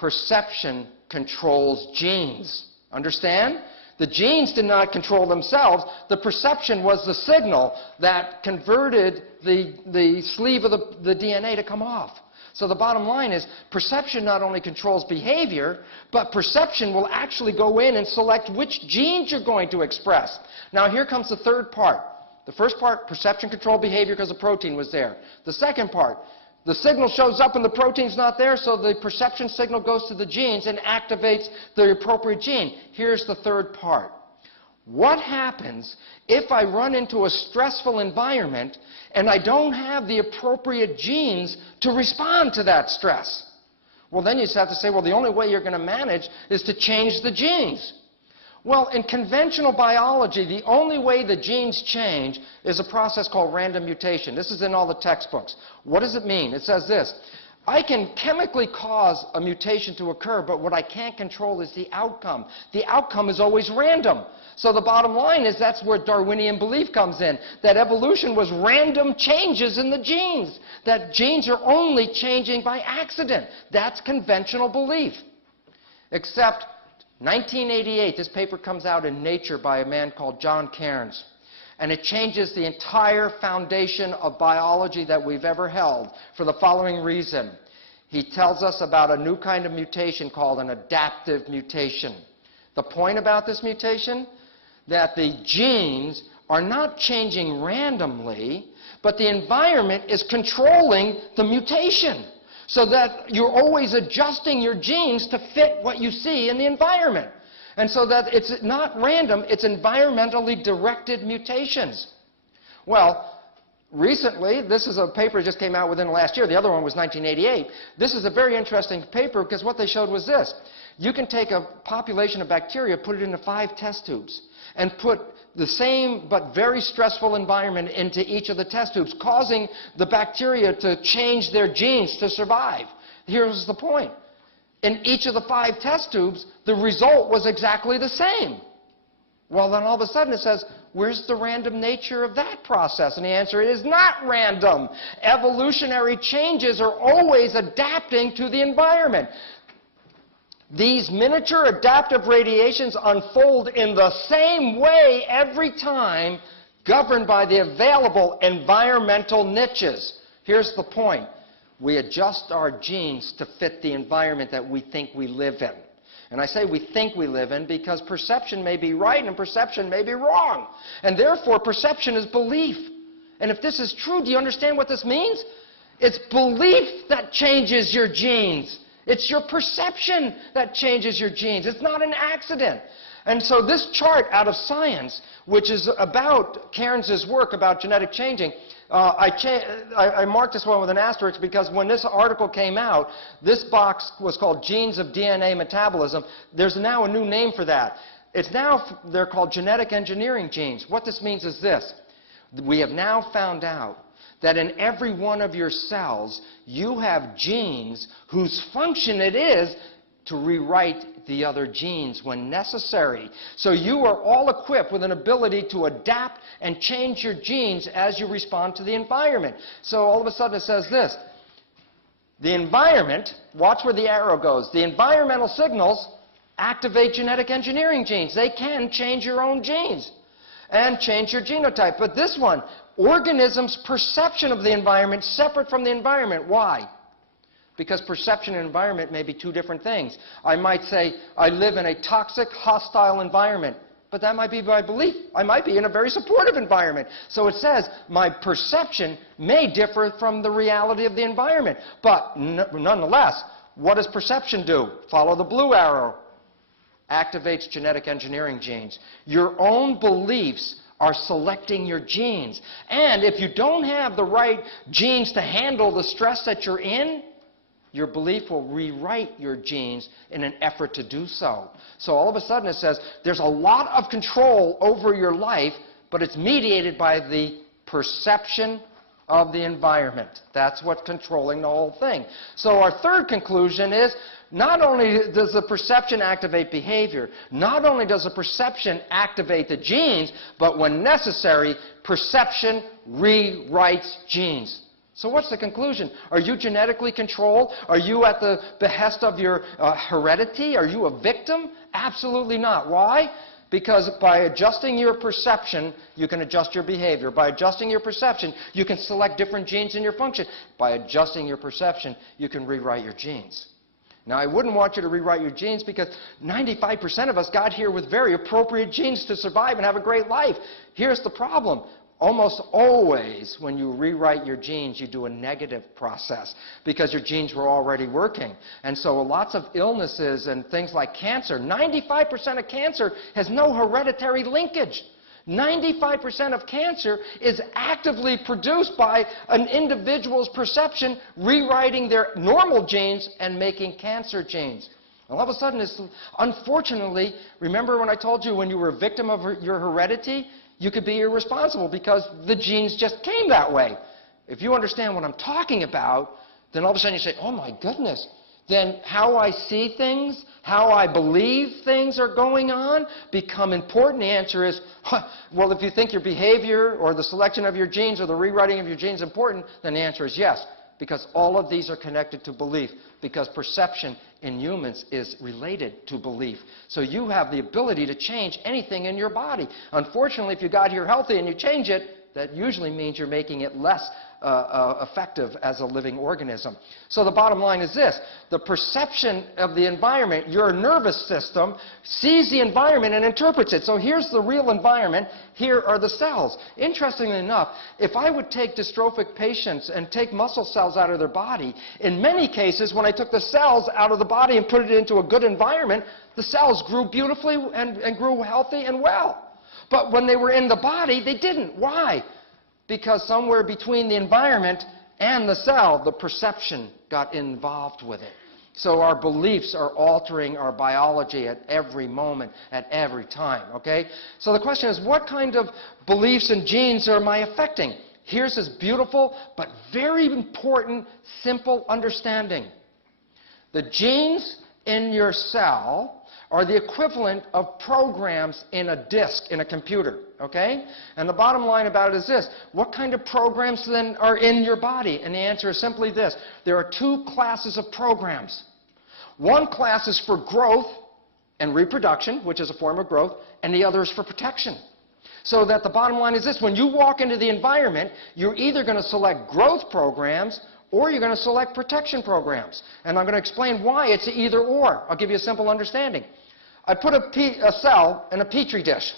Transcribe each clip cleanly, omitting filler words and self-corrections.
perception controls genes. Understand? The genes did not control themselves. The perception was the signal that converted the sleeve of the DNA to come off. So the bottom line is, perception not only controls behavior, but perception will actually go in and select which genes you're going to express. Now here comes the third part. The first part, perception controlled behavior because the protein was there. The second part, the signal shows up and the protein's not there, so the perception signal goes to the genes and activates the appropriate gene. Here's the third part. What happens if I run into a stressful environment and I don't have the appropriate genes to respond to that stress? Well, then you just have to say, well, the only way you're going to manage is to change the genes. Well, in conventional biology, the only way the genes change is a process called random mutation. This is in all the textbooks. What does it mean? It says this: I can chemically cause a mutation to occur, but what I can't control is the outcome. The outcome is always random. So the bottom line is that's where Darwinian belief comes in, that evolution was random changes in the genes, that genes are only changing by accident. That's conventional belief. Except 1988, this paper comes out in Nature by a man called John Cairns, and it changes the entire foundation of biology that we've ever held for the following reason. He tells us about a new kind of mutation called an adaptive mutation. The point about this mutation? That the genes are not changing randomly, but the environment is controlling the mutation, so that you're always adjusting your genes to fit what you see in the environment. And so that it's not random, it's environmentally directed mutations. Well, recently, this is a paper that just came out within the last year. The other one was 1988. This is a very interesting paper because what they showed was this. You can take a population of bacteria, put it into 5 test tubes, and put the same but very stressful environment into each of the test tubes, causing the bacteria to change their genes to survive. Here's the point. In each of the 5 test tubes, the result was exactly the same. Well, then all of a sudden it says, where's the random nature of that process? And the answer is not random. Evolutionary changes are always adapting to the environment. These miniature adaptive radiations unfold in the same way every time, governed by the available environmental niches. Here's the point. We adjust our genes to fit the environment that we think we live in. And I say we think we live in because perception may be right and perception may be wrong. And therefore, perception is belief. And if this is true, do you understand what this means? It's belief that changes your genes. It's your perception that changes your genes. It's not an accident. And so this chart out of Science, which is about Cairns' work about genetic changing, I marked this one with an asterisk because when this article came out, this box was called Genes of DNA Metabolism. There's now a new name for that. They're called genetic engineering genes. What this means is this. We have now found out that in every one of your cells, you have genes whose function it is to rewrite the other genes when necessary. So you are all equipped with an ability to adapt and change your genes as you respond to the environment. So all of a sudden it says this. The environment, watch where the arrow goes, the environmental signals activate genetic engineering genes. They can change your own genes and change your genotype. But this one, organisms' perception of the environment separate from the environment. Why? Because perception and environment may be 2 different things. I might say, I live in a toxic, hostile environment. But that might be by belief. I might be in a very supportive environment. So it says, my perception may differ from the reality of the environment. But nonetheless, what does perception do? Follow the blue arrow. Activates genetic engineering genes. Your own beliefs are selecting your genes. And if you don't have the right genes to handle the stress that you're in, your belief will rewrite your genes in an effort to do so. So all of a sudden it says there's a lot of control over your life, but it's mediated by the perception of the environment. That's what's controlling the whole thing. So our third conclusion is not only does the perception activate behavior, not only does the perception activate the genes, but when necessary, perception rewrites genes. So what's the conclusion? Are you genetically controlled? Are you at the behest of your heredity? Are you a victim? Absolutely not. Why? Because by adjusting your perception, you can adjust your behavior. By adjusting your perception, you can select different genes in your function. By adjusting your perception, you can rewrite your genes. Now, I wouldn't want you to rewrite your genes because 95% of us got here with very appropriate genes to survive and have a great life. Here's the problem. Almost always, when you rewrite your genes, you do a negative process because your genes were already working. And so lots of illnesses and things like cancer, 95% of cancer has no hereditary linkage. 95% of cancer is actively produced by an individual's perception rewriting their normal genes and making cancer genes. All of a sudden, unfortunately, remember when I told you when you were a victim of your heredity, you could be irresponsible because the genes just came that way. If you understand what I'm talking about, then all of a sudden you say, oh my goodness, then how I see things, how I believe things are going on become important. The answer is, well, if you think your behavior or the selection of your genes or the rewriting of your genes is important, then the answer is yes, because all of these are connected to belief, because perception in humans is related to belief. So you have the ability to change anything in your body. Unfortunately, if you got here healthy and you change it, that usually means you're making it less effective as a living organism. So the bottom line is this. The perception of the environment, your nervous system sees the environment and interprets it. So here's the real environment. Here are the cells. Interestingly enough, if I would take dystrophic patients and take muscle cells out of their body, in many cases, when I took the cells out of the body and put it into a good environment, the cells grew beautifully and grew healthy and well. But when they were in the body, they didn't. Why? Because somewhere between the environment and the cell, the perception got involved with it. So our beliefs are altering our biology at every moment, at every time, okay? So the question is, what kind of beliefs and genes am I affecting? Here's this beautiful but very important, simple understanding. The genes in your cell are the equivalent of programs in a disk in a computer, okay? And the bottom line about it is this. What kind of programs then are in your body? And the answer is simply this. There are two classes of programs. One class is for growth and reproduction, which is a form of growth, and the other is for protection. So that the bottom line is this. When you walk into the environment, you're either going to select growth programs or you're going to select protection programs. And I'm going to explain why it's either or. I'll give you a simple understanding. I put a cell in a petri dish.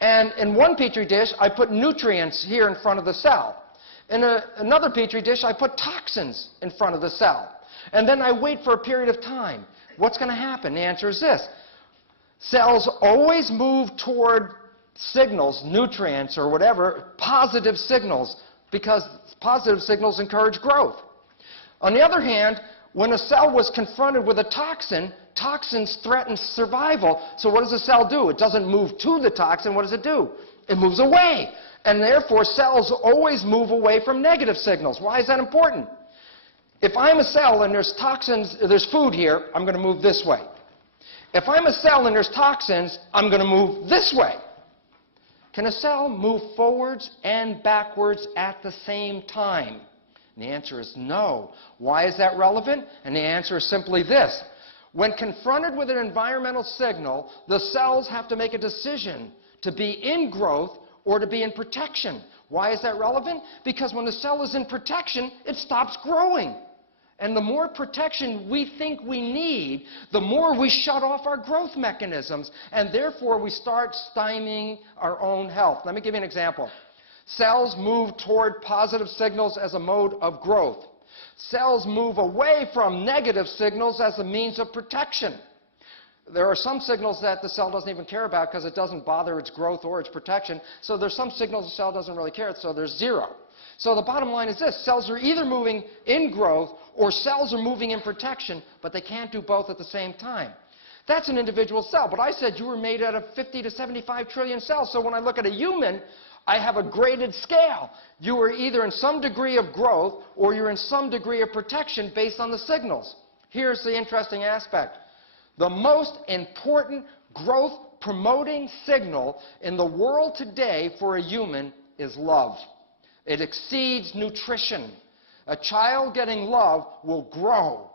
And in one petri dish, I put nutrients here in front of the cell. In another petri dish, I put toxins in front of the cell. And then I wait for a period of time. What's going to happen? The answer is this. Cells always move toward signals, nutrients or whatever, positive signals, because positive signals encourage growth. On the other hand, when a cell was confronted with a toxin, toxins threaten survival. So what does a cell do? It doesn't move to the toxin. What does it do? It moves away. And therefore, cells always move away from negative signals. Why is that important? If I'm a cell and there's toxins, there's food here, I'm going to move this way. If I'm a cell and there's toxins, I'm going to move this way. Can a cell move forwards and backwards at the same time? And the answer is no. Why is that relevant? And the answer is simply this. When confronted with an environmental signal, the cells have to make a decision to be in growth or to be in protection. Why is that relevant? Because when the cell is in protection, it stops growing. And the more protection we think we need, the more we shut off our growth mechanisms. And therefore, we start stymieing our own health. Let me give you an example. Cells move toward positive signals as a mode of growth. Cells move away from negative signals as a means of protection. There are some signals that the cell doesn't even care about because it doesn't bother its growth or its protection. So there's some signals the cell doesn't really care, so there's zero. So the bottom line is this. Cells are either moving in growth or cells are moving in protection, but they can't do both at the same time. That's an individual cell, but I said you were made out of 50 to 75 trillion cells. So when I look at a human, I have a graded scale. You are either in some degree of growth or you're in some degree of protection based on the signals. Here's the interesting aspect. The most important growth-promoting signal in the world today for a human is love. It exceeds nutrition. A child getting love will grow.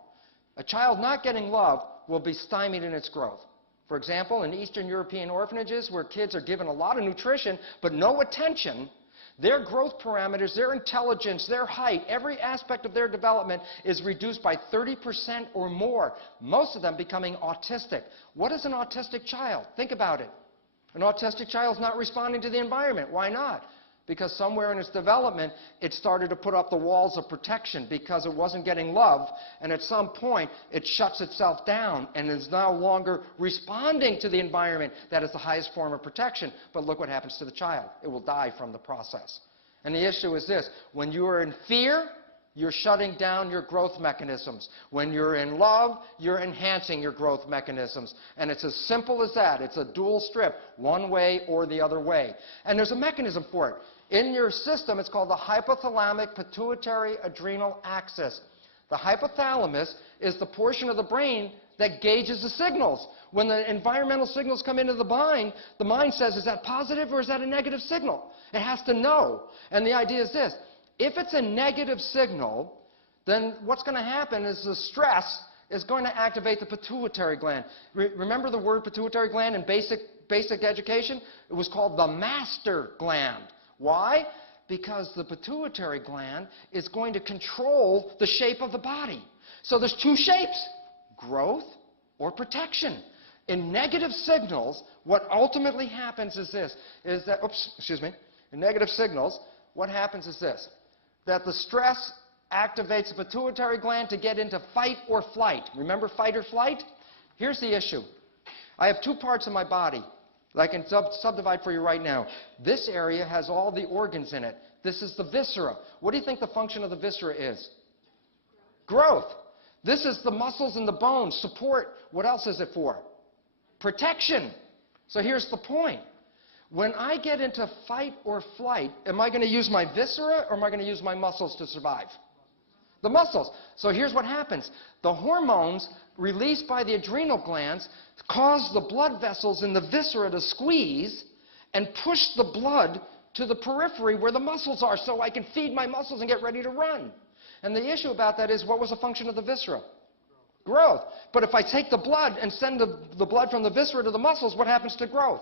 A child not getting love will be stymied in its growth. For example, in Eastern European orphanages where kids are given a lot of nutrition but no attention, their growth parameters, their intelligence, their height, every aspect of their development is reduced by 30% or more, most of them becoming autistic. What is an autistic child? Think about it. An autistic child is not responding to the environment. Why not? Because somewhere in its development, it started to put up the walls of protection because it wasn't getting love, and at some point, it shuts itself down and is no longer responding to the environment that is the highest form of protection. But look what happens to the child. It will die from the process. And the issue is this. When you are in fear, you're shutting down your growth mechanisms. When you're in love, you're enhancing your growth mechanisms. And it's as simple as that. It's a dual strip, one way or the other way. And there's a mechanism for it. In your system, it's called the hypothalamic pituitary adrenal axis. The hypothalamus is the portion of the brain that gauges the signals. When the environmental signals come into the mind says, is that positive or is that a negative signal? It has to know. And the idea is this. If it's a negative signal, then what's going to happen is the stress is going to activate the pituitary gland. Remember the word pituitary gland in basic education? It was called the master gland. Why? Because the pituitary gland is going to control the shape of the body. So there's two shapes, growth or protection. In negative signals, what ultimately happens is this, in negative signals, what happens is this, that the stress activates the pituitary gland to get into fight or flight. Remember fight or flight? Here's the issue. I have two parts of my body that I can subdivide for you right now. This area has all the organs in it. This is the viscera. What do you think the function of the viscera is? Growth. This is the muscles and the bones, support. What else is it for? Protection. So here's the point. When I get into fight or flight, am I going to use my viscera or am I going to use my muscles to survive? The muscles. So here's what happens. The hormones released by the adrenal glands cause the blood vessels in the viscera to squeeze and push the blood to the periphery where the muscles are so I can feed my muscles and get ready to run. And the issue about that is, what was the function of the viscera? Growth. But if I take the blood and send the blood from the viscera to the muscles, what happens to growth?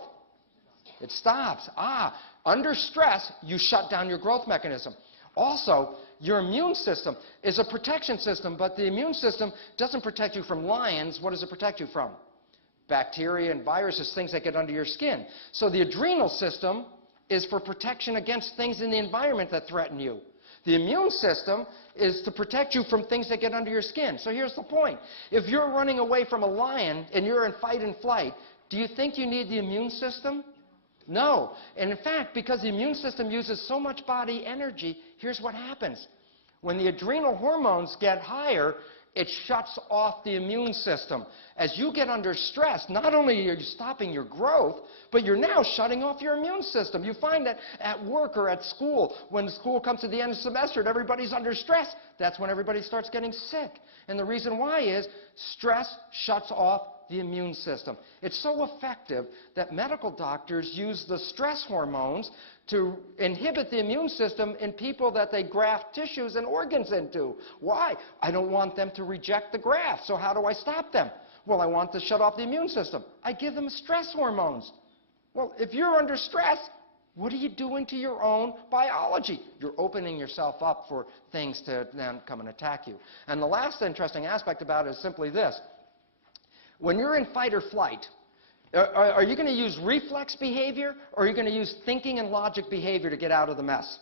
It stops. Under stress, you shut down your growth mechanism. Also, your immune system is a protection system, but the immune system doesn't protect you from lions. What does it protect you from? Bacteria and viruses, things that get under your skin. So the adrenal system is for protection against things in the environment that threaten you. The immune system is to protect you from things that get under your skin. So here's the point. If you're running away from a lion and you're in fight and flight, do you think you need the immune system? No. And in fact, because the immune system uses so much body energy, here's what happens. When the adrenal hormones get higher, it shuts off the immune system. As you get under stress, not only are you stopping your growth, but you're now shutting off your immune system. You find that at work or at school, when school comes to the end of the semester and everybody's under stress, that's when everybody starts getting sick. And the reason why is stress shuts off the immune system. It's so effective that medical doctors use the stress hormones to inhibit the immune system in people that they graft tissues and organs into. Why? I don't want them to reject the graft, so how do I stop them? Well, I want to shut off the immune system. I give them stress hormones. Well, if you're under stress, what are you doing to your own biology? You're opening yourself up for things to then come and attack you. And the last interesting aspect about it is simply this. When you're in fight or flight, are you going to use reflex behavior or are you going to use thinking and logic behavior to get out of the mess?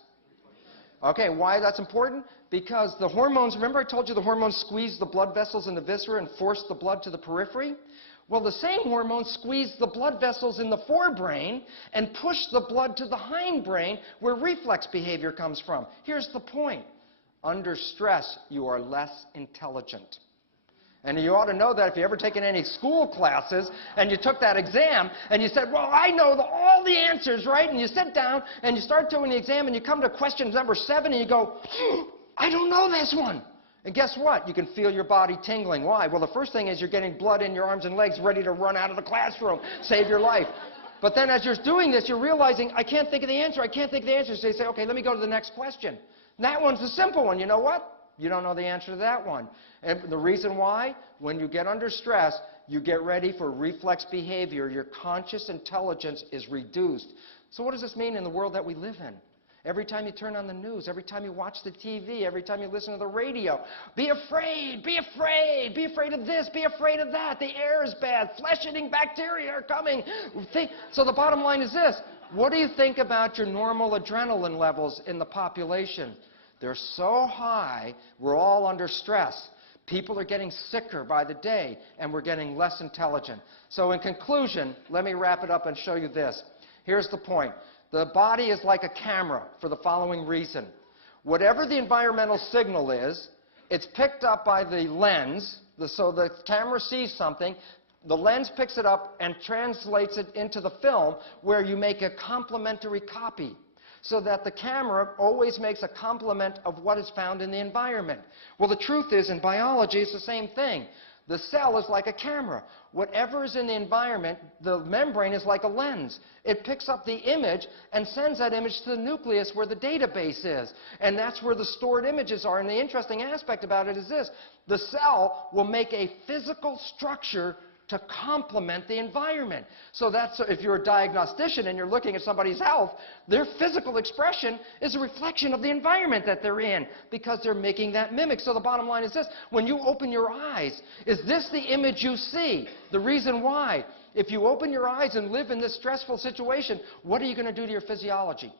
Okay, why that's important? Because the hormones, remember I told you the hormones squeeze the blood vessels in the viscera and force the blood to the periphery? Well, the same hormones squeeze the blood vessels in the forebrain and push the blood to the hindbrain where reflex behavior comes from. Here's the point. Under stress, you are less intelligent. And you ought to know that if you've ever taken any school classes and you took that exam and you said, well, I know all the answers, right? And you sit down and you start doing the exam and you come to question number 7 and you go, I don't know this one. And guess what? You can feel your body tingling. Why? Well, the first thing is you're getting blood in your arms and legs ready to run out of the classroom, save your life. But then as you're doing this, you're realizing, I can't think of the answer, I can't think of the answer. So you say, okay, let me go to the next question. And that one's a simple one. You know what? You don't know the answer to that one. And the reason why? When you get under stress, you get ready for reflex behavior. Your conscious intelligence is reduced. So what does this mean in the world that we live in? Every time you turn on the news, every time you watch the TV, every time you listen to the radio, be afraid, be afraid, be afraid of this, be afraid of that. The air is bad. Flesh-eating bacteria are coming. So the bottom line is this. What do you think about your normal adrenaline levels in the population? They're so high, we're all under stress. People are getting sicker by the day, and we're getting less intelligent. So in conclusion, let me wrap it up and show you this. Here's the point. The body is like a camera for the following reason. Whatever the environmental signal is, it's picked up by the lens. So the camera sees something, the lens picks it up and translates it into the film where you make a complementary copy, so that the camera always makes a complement of what is found in the environment. Well, the truth is, in biology, it's the same thing. The cell is like a camera. Whatever is in the environment, the membrane is like a lens. It picks up the image and sends that image to the nucleus where the database is. And that's where the stored images are. And the interesting aspect about it is this. The cell will make a physical structure to complement the environment. So that's, if you're a diagnostician and you're looking at somebody's health, their physical expression is a reflection of the environment that they're in, because they're making that mimic. So the bottom line is this. When you open your eyes, is this the image you see? The reason why, if you open your eyes and live in this stressful situation, what are you going to do to your physiology?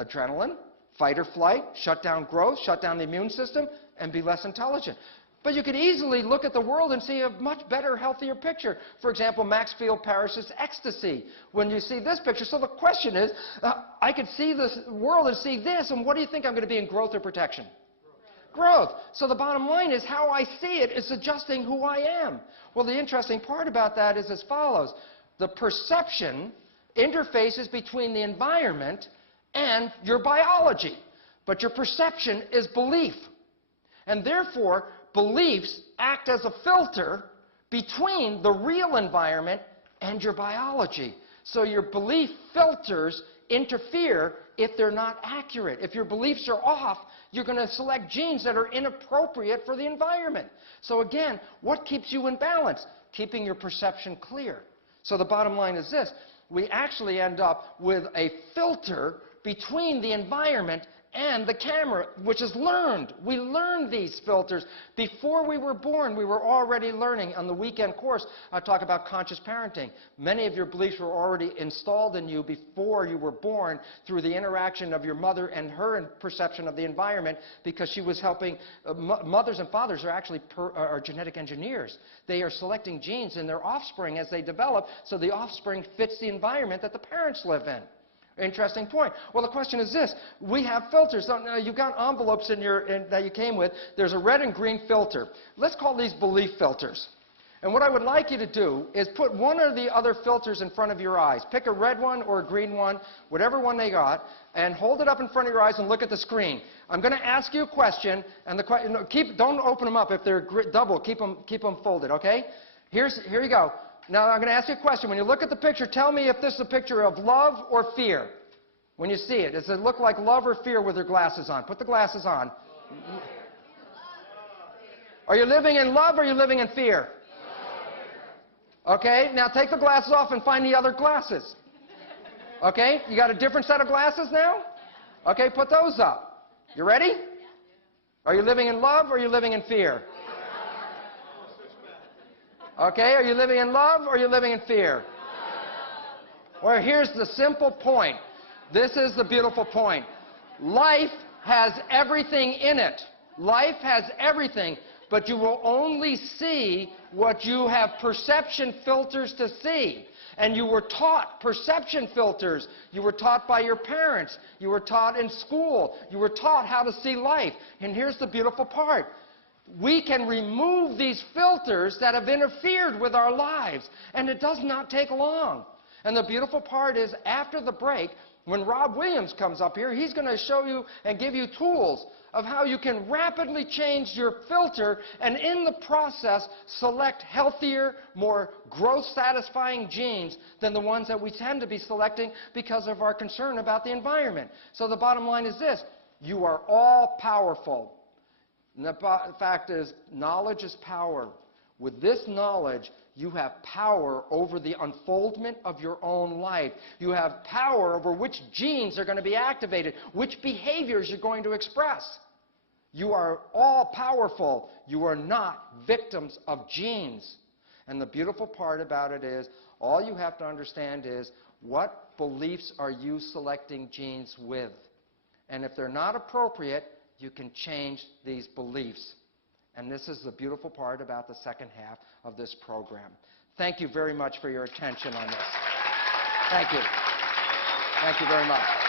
Adrenaline, fight or flight, shut down growth, shut down the immune system, and be less intelligent. But you could easily look at the world and see a much better, healthier picture. For example, Maxfield Parrish's ecstasy. When you see this picture, so the question is, I could see this world and see this, and what do you think I'm going to be in growth or protection? Growth. So the bottom line is how I see it is adjusting who I am. Well, the interesting part about that is as follows. The perception interfaces between the environment and your biology. But your perception is belief. And therefore, beliefs act as a filter between the real environment and your biology. So your belief filters interfere if they're not accurate. If your beliefs are off, you're going to select genes that are inappropriate for the environment. So again, what keeps you in balance? Keeping your perception clear. So the bottom line is this. We actually end up with a filter between the environment and the camera, which is learned. We learned these filters. Before we were born, we were already learning. On the weekend course, I talk about conscious parenting. Many of your beliefs were already installed in you before you were born through the interaction of your mother and her perception of the environment, because she was helping. Mothers and fathers are actually are genetic engineers. They are selecting genes in their offspring as they develop, so the offspring fits the environment that the parents live in. Interesting point. Well, the question is this. We have filters. So now you've got envelopes that you came with. There's a red and green filter. Let's call these belief filters. And what I would like you to do is put one or the other filters in front of your eyes. Pick a red one or a green one, whatever one they got, and hold it up in front of your eyes and look at the screen. I'm going to ask you a question, and don't open them up. If they're double, keep them folded, okay? Here you go. Now, I'm going to ask you a question. When you look at the picture, tell me if this is a picture of love or fear. When you see it, does it look like love or fear with your glasses on? Put the glasses on. Are you living in love or are you living in fear? Okay, now take the glasses off and find the other glasses. Okay, you got a different set of glasses now? Okay, put those up. You ready? Are you living in love or are you living in fear? Okay, are you living in love or are you living in fear? Well, here's the simple point. This is the beautiful point. Life has everything in it. Life has everything, but you will only see what you have perception filters to see. And you were taught perception filters. You were taught by your parents. You were taught in school. You were taught how to see life. And here's the beautiful part. We can remove these filters that have interfered with our lives, and it does not take long. And the beautiful part is, after the break, When Rob Williams comes up here, he's going to show you and give you tools of how you can rapidly change your filter and in the process select healthier, more growth-satisfying genes than the ones that we tend to be selecting because of our concern about the environment. So the bottom line is this: you are all powerful. And the fact is, knowledge is power. With this knowledge, you have power over the unfoldment of your own life. You have power over which genes are going to be activated, which behaviors you're going to express. You are all powerful. You are not victims of genes. And the beautiful part about it is, all you have to understand is, what beliefs are you selecting genes with? And if they're not appropriate, you can change these beliefs. And this is the beautiful part about the second half of this program. Thank you very much for your attention on this. Thank you. Thank you very much.